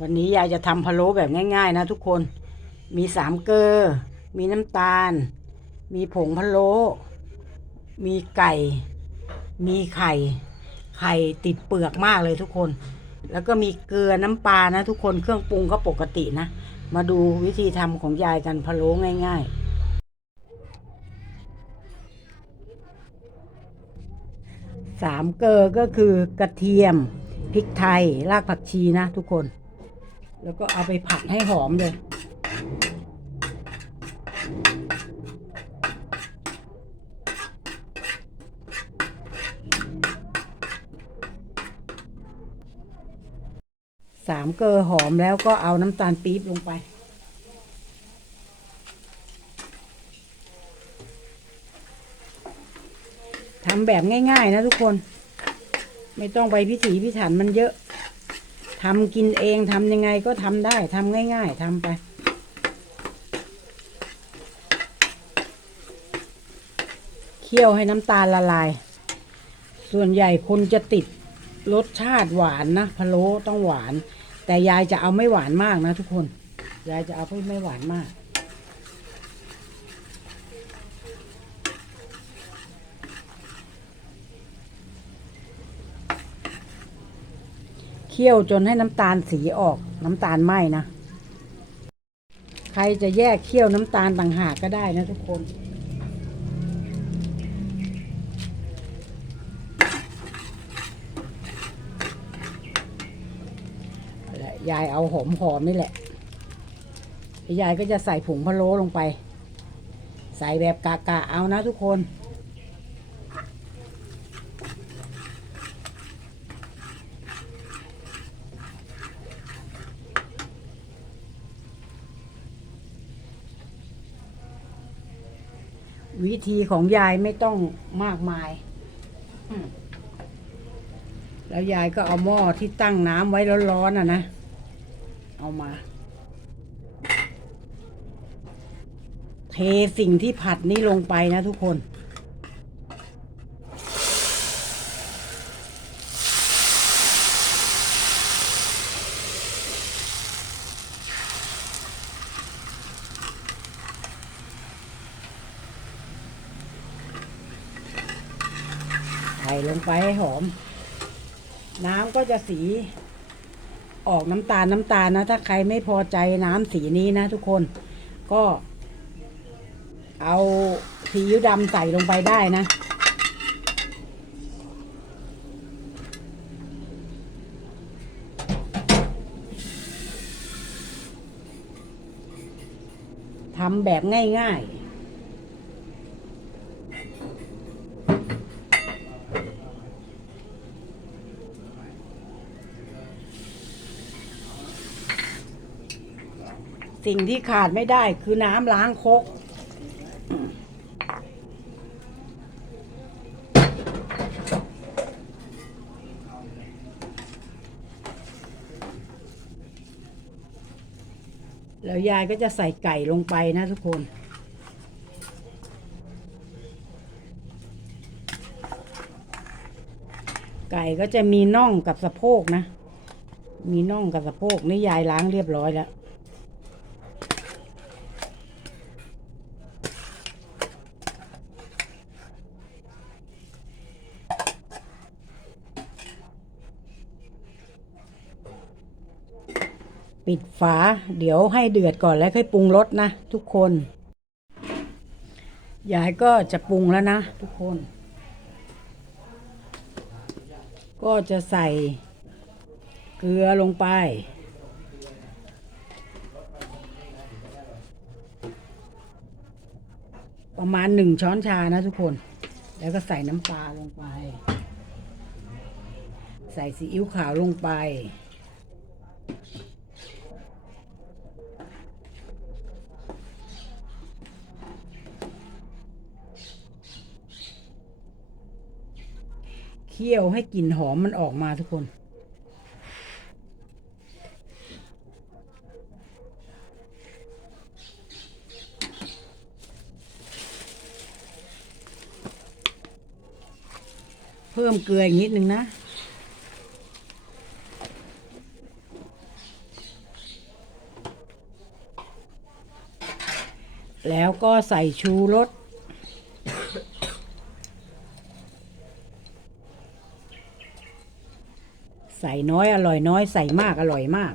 วันนี้ยายจะทำพะโล้แบบง่าย ๆ นะทุกคน มีสามเกลือ มีน้ำตาล มีผงพะโล้ มีไก่ มีไข่ ไข่ติดเปลือกมากเลยทุกคน แล้วก็มีเกลือน้ำปลานะทุกคน เครื่องปรุงก็ปกตินะ มาดูวิธีทำของยายกันพะโล้ง่าย ๆสามเกลอก็คือกระเทียมพริกไทยรากผักชีนะทุกคน แล้วก็เอาไปผัดให้หอมเลย สามเกลือหอมแล้วก็เอาน้ำตาลปี๊บลงไป ทำแบบง่าย ๆ นะทุกคน ไม่ต้องไปพิถีพิถันมันเยอะ ทำกินเองทำยังไงก็ทำได้ทำง่าย ๆทำไป เคี่ยวให้น้ำตาลละลาย ส่วนใหญ่คนจะติดรสชาติหวานนะพะโล้ต้องหวาน แต่ยายจะเอาไม่หวานมากนะทุกคน ยายจะเอาไม่หวานมาก เคี่ยวจนให้น้ำตาลสีออก น้ำตาลไหมนะ ใครจะแยกเคี่ยวน้ำตาลต่างหากก็ได้นะทุกคนยายเอาหอมหอมนี่แหละ ยายก็จะใส่ผงพะโล้ลงไป ใส่แบบกะกะๆเอานะทุกคน วิธีของยายไม่ต้องมากมายมแล้วยายก็เอาหม้อที่ตั้งน้ำไว้ร้อนๆน่ะนะ เอามา เทสิ่งที่ผัดนี้ลงไปนะทุกคน ส่ลงไปให้หอม น้ำก็จะสี ออกน้ำตาลน้ำตาลนะ ถ้าใครไม่พอใจน้ำสีนี้นะทุกคนก็ เอาซีอิ๊วดำใส่ลงไปได้นะทำแบบง่ายๆ สิ่งที่ขาดไม่ได้คือน้ำล้างคกแล้วยายก็จะใส่ไก่ลงไปนะทุกคน ไก่ก็จะมีน่องกับสะโพกนะ มีน่องกับสะโพกนี่ยายล้างเรียบร้อยแล้ว ปิดฝา เดี๋ยวให้เดือดก่อนแล้วค่อยปรุงรสนะ ทุกคนยายก็จะปรุงแล้วนะ ทุกคน ก็จะใส่เกลือลงไป ประมาณหนึ่งช้อนชานะทุกคน แล้วก็ใส่น้ำปลาลงไป ใส่ซีอิ๊วขาวลงไป เคี่ยวให้กลิ่นหอมมันออกมาทุกคน เพิ่มเกลืออีกนิดนึงนะแล้วก็ใส่ชูรส ใส่น้อยอร่อยน้อยใส่มากอร่อยมาก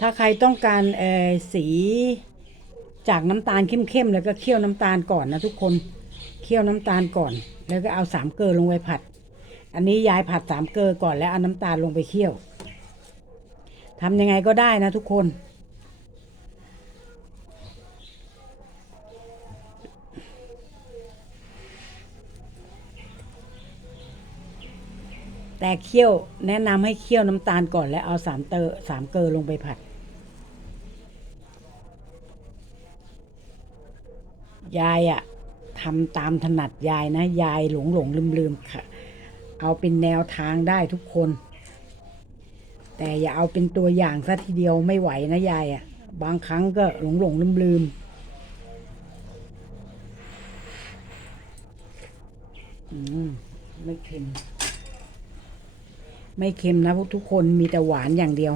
ถ้าใครต้องการเออสีจากน้ำตาลเข้มๆแล้วก็เคี่ยวน้ำตาลก่อนนะทุกคนเคี่ยวน้ำตาลก่อน แล้วก็เอาสามเกลือลงไปผัด อันนี้ยายผัดสามเกลือก่อนแล้วเอาน้ำตาลลงไปเคี่ยวทำยังไงก็ได้นะทุกคน แต่เคี่ยวแนะนำให้เคี่ยวน้ำตาลก่อนแล้วเอาสามเตอสามเกลือลงไปผัด ยายอะทำตามถนัดยายนะ ยายหลงหลงลืมลืมค่ะ เอาเป็นแนวทางได้ทุกคน แต่อย่าเอาเป็นตัวอย่างซะทีเดียวไม่ไหวนะยายอะบางครั้งก็หลงหลงลืมลืมอืมไม่เค็ม ไม่เค็มนะพวกทุกคนมีแต่หวานอย่างเดียว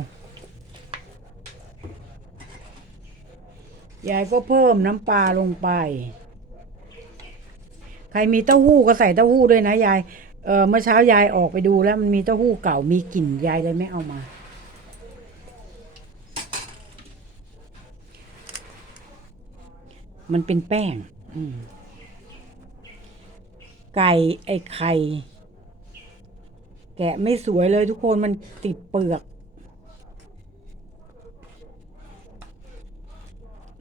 ยายก็เพิ่มน้ำปลาลงไป ใครมีเต้าหู้ก็ใส่เต้าหู้ด้วยนะยาย เออเมื่อเช้ายายออกไปดูแล้วมันมีเต้าหู้เก่ามีกลิ่นยายเลยไม่เอามา มันเป็นแป้ง ไก่ไอ้ไข่ แกะไม่สวยเลยทุกคนมันติดเปลือก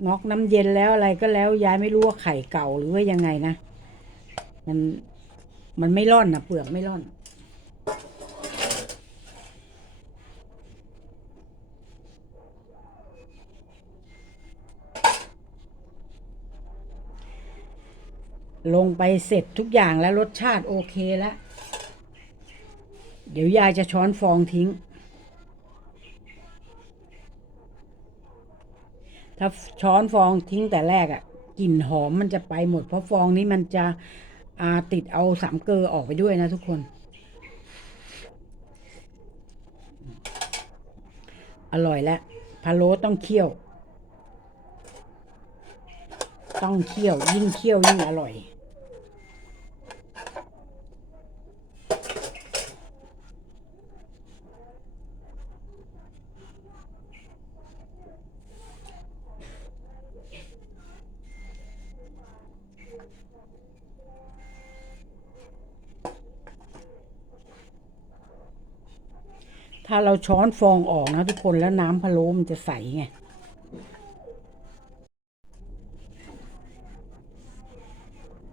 น็อกน้ำเย็นแล้วอะไรก็แล้วยายไม่รู้ว่าไข่เก่าหรือว่ายังไงนะ มันมันไม่ร่อนนะเปลือกไม่ร่อนลงไปเสร็จทุกอย่างแล้วรสชาติโอเคแล้ว เดี๋ยวยายจะช้อนฟองทิ้ง ถ้าช้อนฟองทิ้งแต่แรกอะ่ะกลิ่นหอมมันจะไปหมด เพราะฟองนี้มันจะอาติดเอาสามเกลอออกไปด้วยนะทุกคน อร่อยแล้วพะโล้ต้องเคี่ยว ต้องเคี่ยวยิ่งเคี่ยวยิ่งอร่อย ถ้าเราช้อนฟองออกนะทุกคนแล้วน้ำพะโล้มันจะใสไง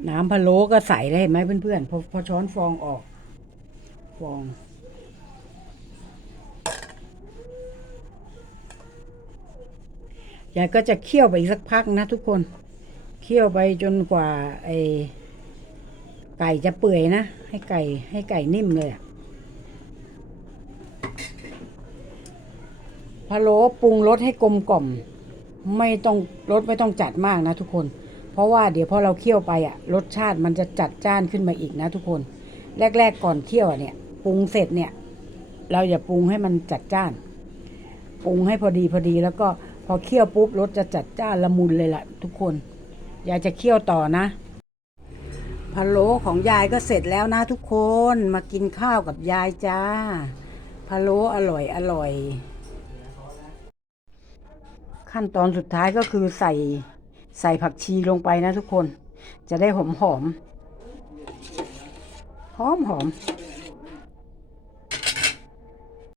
น้ำพะโล้ก็ใสได้เห็นไหมเพื่อนๆพอพอช้อนฟองออก ฟอง ยายก็จะเคี่ยวไปอีกสักพักนะทุกคน เคี่ยวไปจนกว่าไอไก่จะเปื่อยนะ ให้ไก่ให้ไก่นิ่มเลยอะ พะโล้ปรุงรสให้กลมกล่อม ไม่ต้องรสไม่ต้องจัดมากนะทุกคน เพราะว่าเดี๋ยวพอเราเคี่ยวไปอะรสชาติมันจะจัดจ้านขึ้นมาอีกนะทุกคน แรก ๆ ก่อนเคี่ยวเนี่ยปรุงเสร็จเนี่ย เราอย่าปรุงให้มันจัดจ้านปรุงให้พอดีพอดีแล้วก็พอเคี่ยวปุ๊บรสจะจัดจ้านละมุนเลยล่ะ ทุกคน ยายจะเคี่ยวต่อนะพะโล้ของยายก็เสร็จแล้วนะทุกคนมากินข้าวกับยายจ้าพะโล้อร่อยอร่อย ขั้นตอนสุดท้ายก็คือใส่ใส่ผักชีลงไปนะทุกคน จะได้หอมหอมหอมหอม